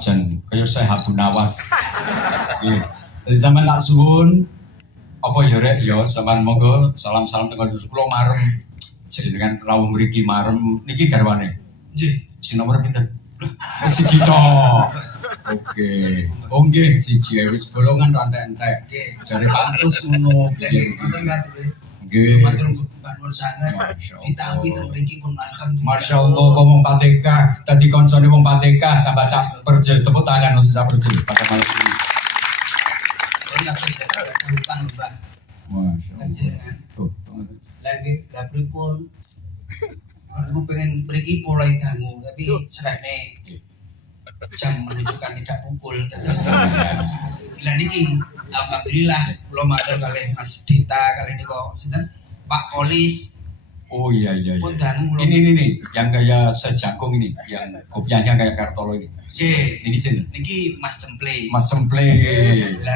jen kaya Syekh Abu Nawas. Nggih. Dadi sampean tak suwun apa ya rek ya sampean monggo salam-salam teng kula marem jenengan rawuh mriki marem niki garwane. Nggih. Si nomor pinten? Siji tok. Oke. Oh nggih siji wis bolongan rantek-entek. Jare Pak Antus ngono. Nggih, ngoten ngatur. Nggih. Matur Mbak Nur sanget ditampi teng mriki pun alhamdulillah. Masyaallah kok wong Patekah dadi kancane wong Patekah tambah cak perjel tepuk tangan untuk cak perjel pada malam ini. Ora kira utang Mbak. Masyaallah. Lagi lah pripun? Aku pengen mriki mulai dangu tapi serahne jam menunjukkan tidak pukul terus gila niki alhamdulillah kula matur kalih Mas Dita kalih niko sinten Pak Polis. Oh iya. Pun dangu kula. Ini yang kayak sejakung ini, yang kopiahnya kayak kartolo ini. Nggih. Niki sini. Niki Mas Cemple. Mas Cemple.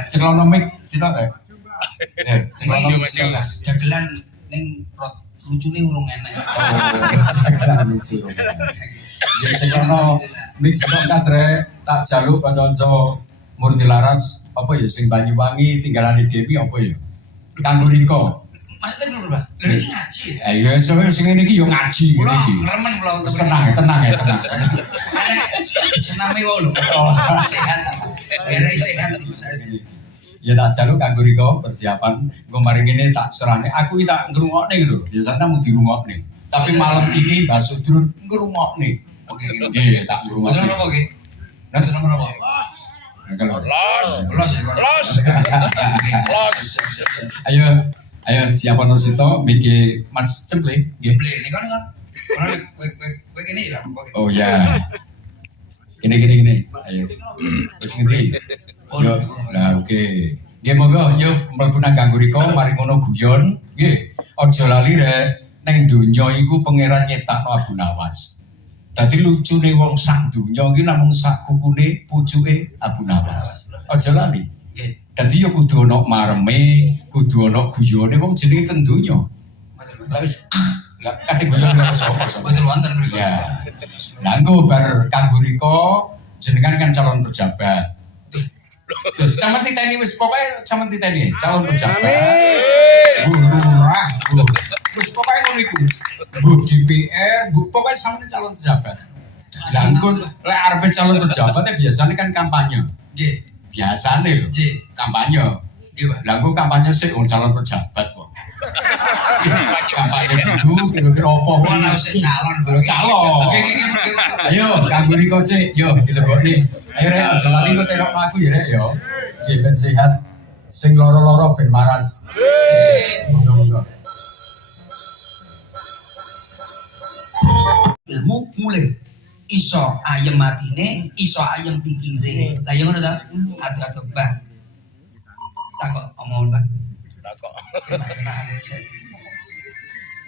Ciklonomik sita kae. Ya, ciklonomik. Dagelan ning lucune urung enak. Dagelan lucu. Ya ciklono mix kas rek tak jaluk kanca-kanca Murtilaras apa ya sing Banyuwangi tinggalane Dewi apa ya? Kanggo Riko. Mas ten lho, Mbak. Lha iki ngaji. Iya, sing ngene iki yo ngaji ngene iki. Remen kula Wis tenang. Ana sename wae lho. Sehat. Gara sehat niku saya. Ya tak jaluk kanggo Riko persiapan nggo mari ngene tak serane. Aku iki tak ngrungokne gitu. Biasanya mau dirungokne. Tapi malam ini Mbak Sudrun ngrungokne. Oke, gitu. Nggih, tak ngrungokne. Nomor apa nggih? Nomor apa? Los. Ayo siapa Nosito Miki Mas Cemple. Cemple ini kan ora kowe ngene ya. Oh ya. Gini. Ayo. Wis ngendi? Yo, lah oke. Nggih monggo yo mlebu nang kanggo Riko mari ngono guyon. Nggih. Aja lali rek neng donya iku pangeran nyetakno Abu Nawas. Dadi lucune wong sak donya iki namung sak kukune pucuke Abu Nawas. Aja lali. Nggih. Dadi yo kudu ana mareme, kudu ana guyone wong jenenge ten donya. Lah wis lah kate guyon karo sapa? Betul wonten mriku. Ya. Lah engko bar kanggo Riko jenengan kan calon pejabat. Terus sama titeni wis pokoke sama titeni calon pejabat. Lurah, wis pokoke ngono iku. Bu DPR, bu pokoke sampe calon pejabat. Lah engko lek arepe calon pejabat biasanya kan kampanye. Nggih. Biasane lho. Nggih. Kampanye. Nggih, Pak. Lah engko kampanye sik wong calon pejabat kok. Kampanye dulu kira-kira apa? Ora usah calon, Pak. Calon. Oke. Ayo, kanggo Riko sik, yo dilebokne. Ayo rek aja lali kok terok aku ya rek yo. Nggih ben sehat. Sing loro-loro ben waras. Monggo. Ilmu mulai iso ayem matine, iso ayem pikire. Lah yang ngono ta? Ado-ado Mbah. Takok omong Mbah. Takok. Enak-enakan saiki.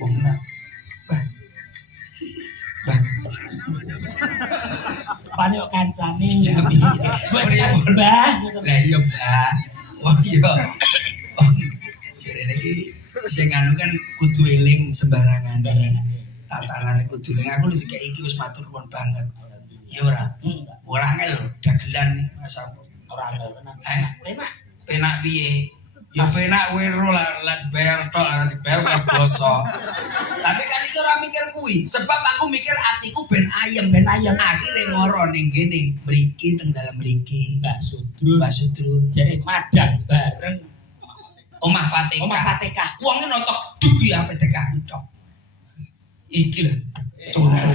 Wong enak. Mbah. Panik kancane. Wes ya Mbah. Lah iya Mbah. Wah iya. Jarene iki sing anu kan kudu eling sembarangane. Tatanane kudu eling. Aku nek iki wis matur nuwun banget. Ya ora. Ora angel lho dagelan Mas aku. Ora angel tenan. Enak. Penak piye? Ya penak kowe ro lah dibayar tok, ora dibayar ora boso. Tapi kan iki ora mikir kuwi, sebab aku mikir atiku ben ayem. Akhire moro ning kene mriki teng dalem mriki. Mbak Sudrun. Jare madang bareng Omah Fatihah. Wong notok duwi PTK tok. Iki lho contoh.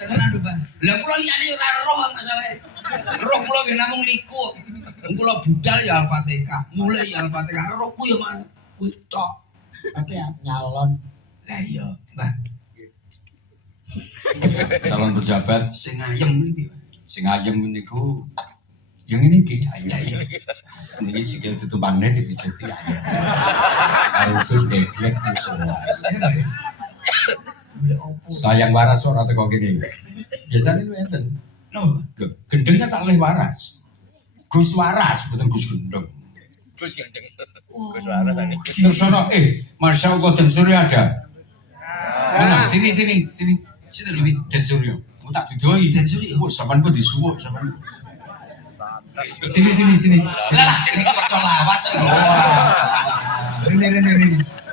Tenan lho, Bang. Lah kula liyane ora roh masalahe. Roh kula nggih namung niku. Kula budal ya Al-Fatihah. Mulai ya Al-Fatihah. Rohku ya kuwi tok. tapi nyalon. Lah iya, Mbah. Calon pejabat Sing ayem iki. sing ayem niku yang ini iki ayo. Lah iya. Niki sikil tutupangne dipijeti ayo. Kalau itu deglek wis ora. Sayang waras ora teko kene. Biasane lu enten. No. Gendengnya tak leh waras. Gus Waras, betul Gus Gendeng. Gus gendeng. Gus Waras tadi. Terus ono Masya Allah Dan Surya ada. Mana? Sini. Den Surya. tak didoi. Dan suri ya. Oh, sampean kok disuwuk sampean. Sini. Lah, ini kocok lawas. Ini.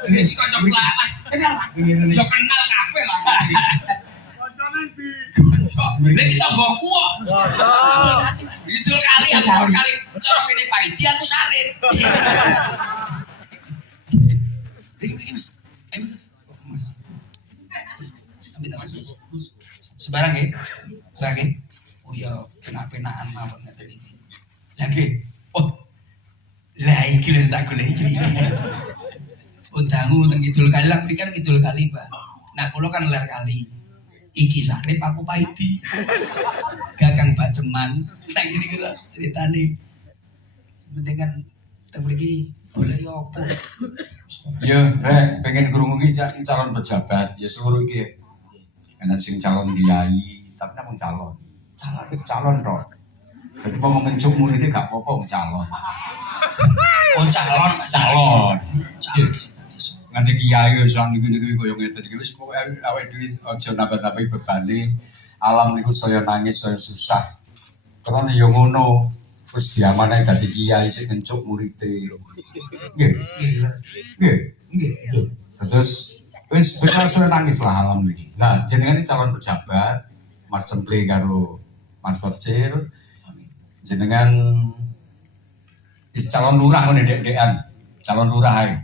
Ini kocok lawas. Kenal Pak. Ini. Yo kenal kabeh lah. Ini kita bawa kuok. Itu kali aku kali. Cara kene Pak Idi aku salir. Iki Mas. Ayo Mas. Ambil tangan Mas. Sebarang ya. Lagi. Oh ya, penak-penakan mawon ngaten iki. Lagi. Oh. Lah iki lho tak golek iki. Undangu teng Kidul Kali lah kan Kidul Kali, Pak. Nah, kula kan ler kali. Iki sarep aku Paidi. Gagang Baceman. Nah gini kira ceritane. Penting kan teng mriki golek yo opo. Ya, rek pengen krungu iki calon pejabat, ya seluruh iki. Ana sing calon kiai, tapi namung calon. Calon tok. Dadi mau ngencuk muridé gak apa-apa wong calon. Oh calon, Mas. Calon. Calon. Nganti kiai wis niki koyo ngeten iki wis pokoke awake dhewe aja nambah-nambahi bebane. Alam niku saya nangis, saya susah. Karena ya ngono, wis diamanahi dadi kiai sing ngencuk muridé. Nggih. Nggih. Terus wis bener saya nangis lah alam niki. Nah, jenengan iki calon pejabat, Mas Cemple karo Mas Percil. Jenengan is calon lurah ngene dek-dekan. Calon lurah ae.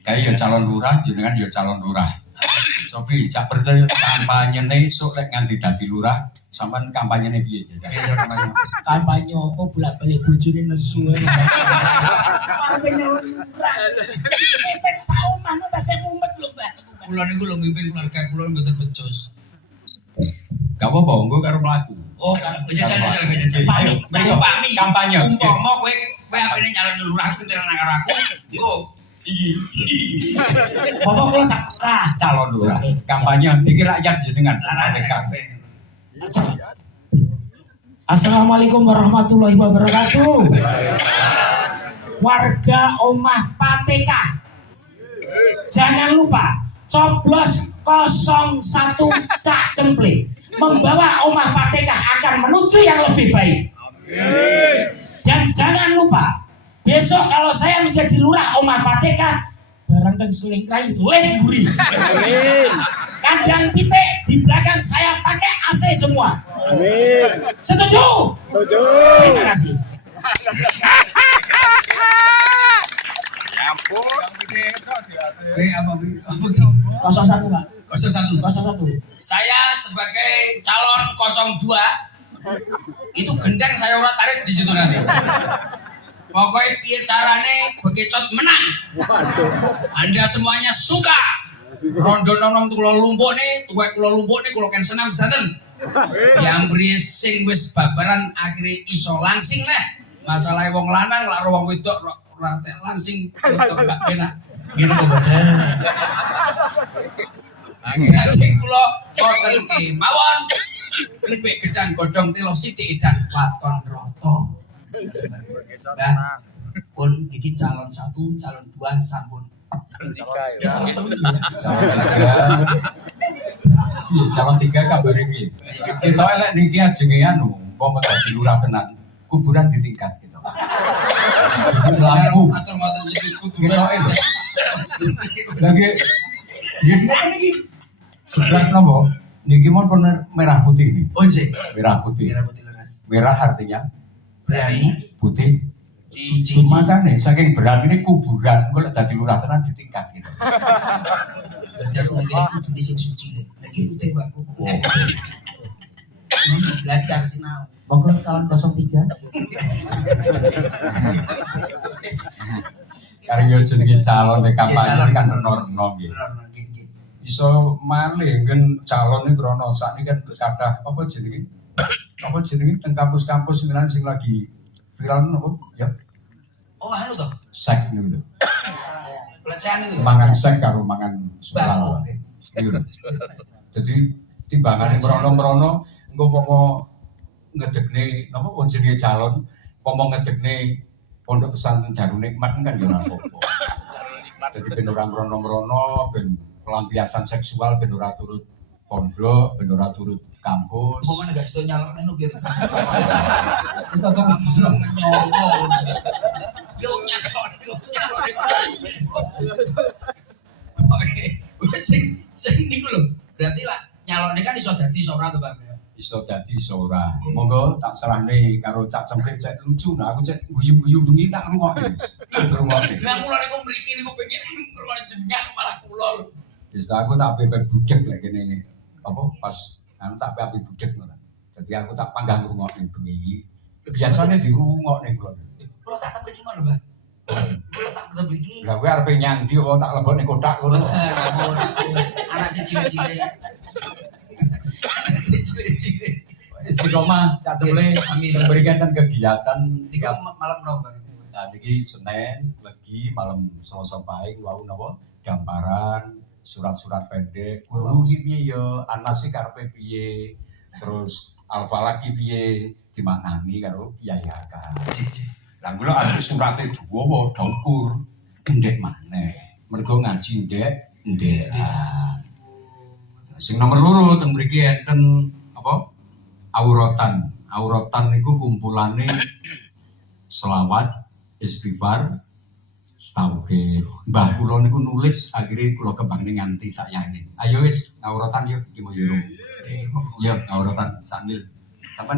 Kayak ya calon lurah, jenengan ya calon lurah. Cobi cak percaya kampanyene esuk lek nganti dadi lurah, sampean kampanyene piye ya? Biasa namanya. Kampanye apa bolak-balik bojone nesu. Arep nyalon lurah. Enten sak omah no tas mumet lho, Mbak. Kula niku lho mimpin keluarga kula mboten becus. Gak apa-apa, engko karo mlaku. Oh, jajal. Ayo, Umpami. kampanye. Umpama kowe apene nyalon lurah kentelan karo aku, engko iki. Bapak kula tak peka. Calon lurah. Kampanye iki rakyat jenengan. Larane kabeh. Assalamualaikum warahmatullahi wabarakatuh. Warga Omah Pateka, jangan lupa coblos 01 Cak Cemple. Membawa Omah Pateka akan menuju yang lebih baik. Dan jangan lupa besok kalau saya menjadi lurah Omah Pateka, barang teng selingkrai lemburi. Kandang pitik di belakang saya pakai AC semua. Setuju? Terima kasih. Kowe apa iki? 01 Pak. 01. 01. Saya sebagai calon 02 itu gendang saya ora tarik di situ nanti. Pokoknya piye carane bekecot menang. Anda semuanya suka. Rondo nom kula lumpuk nih, tuwek kula lumpuk nih kula ken senam sedanten. Yang berising wis babaran akhirnya iso langsing lah. Masalah wong lanang lak wong wedok ora langsing wedok gak enak. Ngene kok boten. Saking kula wonten kemawon kripik gedang godhong telo sithik dan waton rata. Mbak, pun iki calon 1, calon 2 sampun. Calon 3. Iya, calon 3 kabare piye? Kita lek niki ajenge anu, umpama dadi lurah tenan, kuburan ditingkat gitu. Lampu. Matur-matur sing kuduran. Lagi ya sing niki. Sebelah napa? Niki mon merah putih nih. Oh nggih. Merah putih. Merah putih leres. Merah artinya Berani, putih. suci. Makanya saking berani ini kuburan, kalau dadi lurah tenan ditingkat gitu. Berarti aku mikirnya kudu sing suci deh. Lagi putih Pak. Belajar sinau. Monggo calon 03. Karena jenenge calon di kampanye Calon. kan reno-reno gitu. Iso malih kan calon iki krana sakniki kan kathah apa jenenge? Apa jenenge teng kampus-kampus sing lagi viral napa ya? Oh anu toh. Sek niku lho. Pelecehan itu. Mangan sek karo mangan Bako. sembako. Iya. Jadi timbangane merono-merono engko pomo ngedekne napa jenenge calon, pomo ngedekne pondok pesantren Darul Nikmat kan ya ora apa-apa. Jadi ben ora merono-merono, ben pelampiasan seksual ben ora turut pondok, ben ora turut kampus. Mau mana guys tuh nyalon anu biar Wis tak mesti nyolong. Yo nyalon. Oke, sing niku lho. Berarti lah nyalonnya kan iso dadi iso ora to, Bang. iso dadi iso ora. Monggo tak serahne karo Cak Cemplek cek lucu nah aku cek guyu-guyu bengi tak ngrungokne. Ngrungokne. Lah kula niku mriki niku pengen ngrungokne jenengan malah kula lho. Wis aku tak pepe budek lek kene apa pas anu tak pepe budek ngono. Dadi aku tak panggang ngrungokne bengi iki. Biasane dirungokne kula. Kula tak mriki mana, Bang? Kula tak tetep mriki. Lah kowe arepe nyandi apa tak lebokne kotak ngono. Ampun, anak sing cilik-cilik. Anak sing cilik-cilik. Istiqomah Cak Cemplek Amin. memberikan kegiatan Niku malam napa, Bang? Nah, niki Senin, Legi, malam Selasa Pahing, wau napa gambaran, surat-surat pendek. Guru iki piye ya, Anas iki karepe piye, terus Alfalak iki piye dimaknani karo Kyai Hakan. Lah kula arep surate dawa ukur ndek maneh. Mergo ngaji ndekan. Sing nomor loro teng mriki enten apa? Auratan. Auratan niku kumpulane selawat, istighfar, tauhid. Mbah kula niku nulis akhire kula kembangne nganti sakjane. Ayo wis auratan yuk iki mo yo. Ya auratan sambil sampean